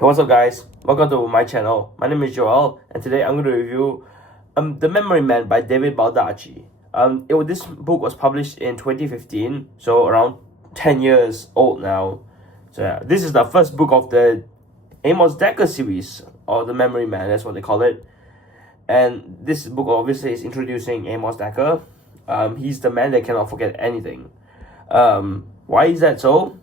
Hey, what's up, guys? Welcome to my channel. My name is Joel, and today I'm going to review The Memory Man by David Baldacci. This book was published in 2015, so around 10 years old now. So yeah, this is the first book of the Amos Decker series, or The Memory Man, that's what they call it. And this book obviously is introducing Amos Decker. He's the man that cannot forget anything. Why is that so?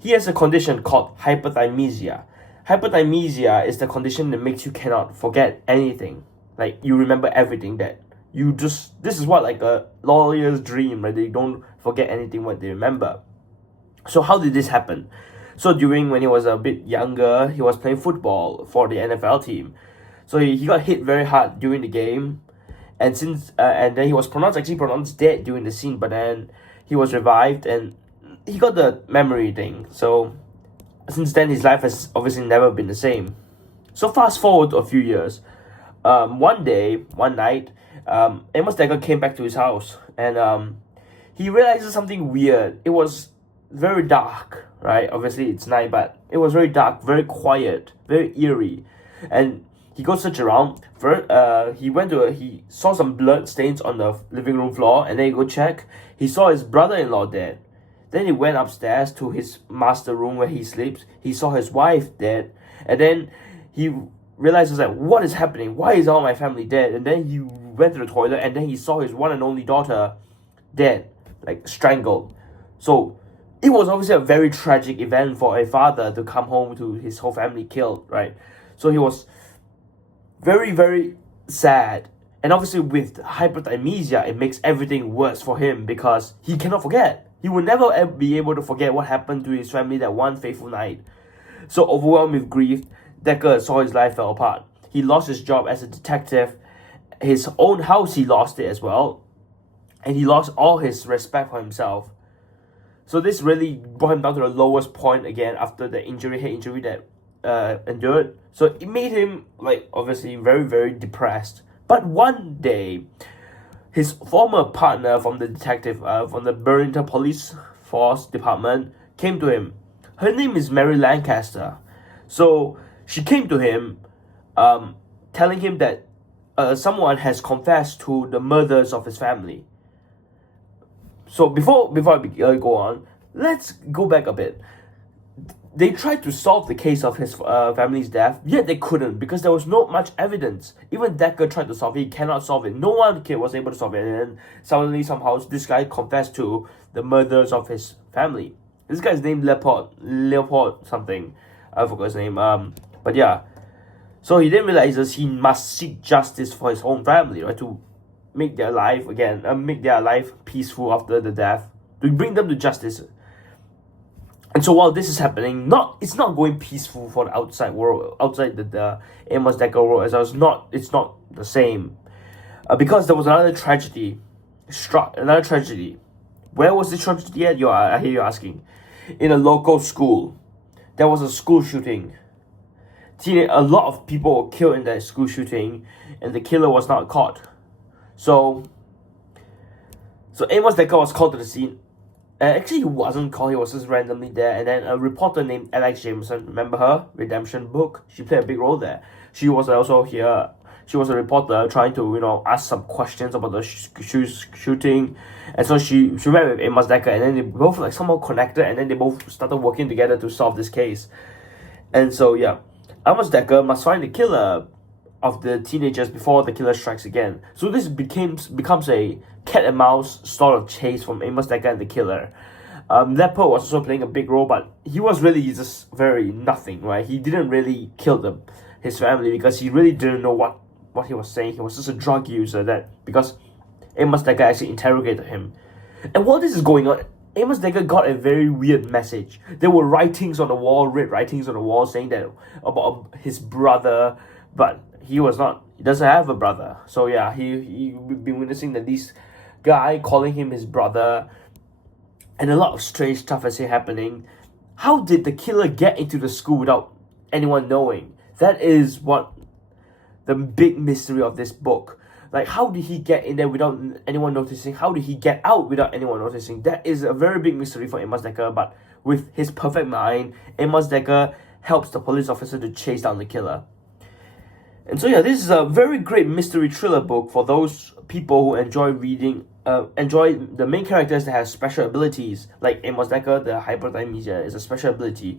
He has a condition called hyperthymesia. Hyperthymesia is the condition that makes you cannot forget anything. Like, you remember everything that this is what like a lawyer's dream, right? They don't forget anything what they remember. So how did this happen? So when he was a bit younger, he was playing football for the NFL team. So he got hit very hard during the game. And then he was pronounced dead during the scene, but then he was revived and he got the memory thing. So since then, his life has obviously never been the same. So fast forward to a few years. One night, Amos Decker came back to his house and he realizes something weird. It was very dark, right? Obviously, it's night, but it was very dark, very quiet, very eerie. And he goes search around. First, he saw some blood stains on the living room floor, and then he go check. He saw his brother-in-law dead. Then he went upstairs to his master room where he sleeps. He saw his wife dead. And then he realizes like, what is happening? Why is all my family dead? And then he went to the toilet and then he saw his one and only daughter dead, like strangled. So it was obviously a very tragic event for a father to come home to his whole family killed, right? So he was very, very sad. And obviously with hyperthymesia, it makes everything worse for him because he cannot forget. He will never ever be able to forget what happened to his family that one fateful night. So overwhelmed with grief, Decker saw his life fell apart. He lost his job as a detective. His own house, he lost it as well. And he lost all his respect for himself. So this really brought him down to the lowest point again after the head injury that endured. So it made him, like, obviously very, very depressed. But one day, his former partner from the Burlington Police Force Department came to him. Her name is Mary Lancaster. So she came to him, telling him that someone has confessed to the murders of his family. So before I go on, let's go back a bit. They tried to solve the case of his family's death, yet they couldn't because there was not much evidence. Even Decker tried to solve it, he cannot solve it. No one was able to solve it. And then suddenly, somehow, this guy confessed to the murders of his family. This guy's named Leopold something. I forgot his name. But yeah. So he then realizes he must seek justice for his own family, right? To make their life peaceful after the death. To bring them to justice. And so while this is happening, it's not going peaceful for the outside world, outside the Amos Decker world, as it's not the same, because there was another tragedy. Where was this tragedy at? I hear you asking. In a local school, there was a school shooting. A lot of people were killed in that school shooting, and the killer was not caught. So Amos Decker was called to the scene. Actually, he wasn't called, he was just randomly there. And then a reporter named Alex Jameson, remember her? Redemption book? She played a big role there. She was also here. She was a reporter trying to, ask some questions about the shooting. And so she met with Amos Decker, and then they both like somehow connected, and then they both started working together to solve this case. And so, yeah, Amos Decker must find the killer of the teenagers before the killer strikes again. So this becomes a cat and mouse sort of chase from Amos Decker and the killer. Leopold was also playing a big role, but he was really just very nothing, right? He didn't really kill his family because he really didn't know what he was saying. He was just a drug user because Amos Decker actually interrogated him. And while this is going on, Amos Decker got a very weird message. There were writings on the wall, red writings on the wall saying that about his brother, but he doesn't have a brother. So yeah, he been witnessing that this guy calling him his brother, and a lot of strange stuff is happening. How did the killer get into the school without anyone knowing? That is what the big mystery of this book. Like, how did he get in there without anyone noticing? How did he get out without anyone noticing? That is a very big mystery for Amos Decker, but with his perfect mind, Amos Decker helps the police officer to chase down the killer. And so yeah, this is a very great mystery thriller book for those people who enjoy reading, enjoy the main characters that have special abilities. Like Amos Decker, the hyperthymesia is a special ability.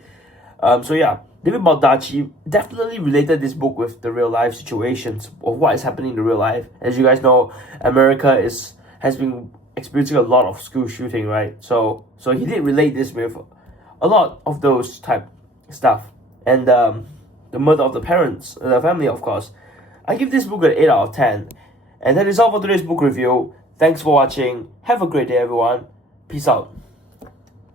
So yeah, David Baldacci definitely related this book with the real life situations of what is happening in the real life. As you guys know, America has been experiencing a lot of school shooting, right? So he did relate this with a lot of those type stuff, and the murder of the parents, the family, of course. I give this book an 8 out of 10. And that is all for today's book review. Thanks for watching. Have a great day, everyone. Peace out.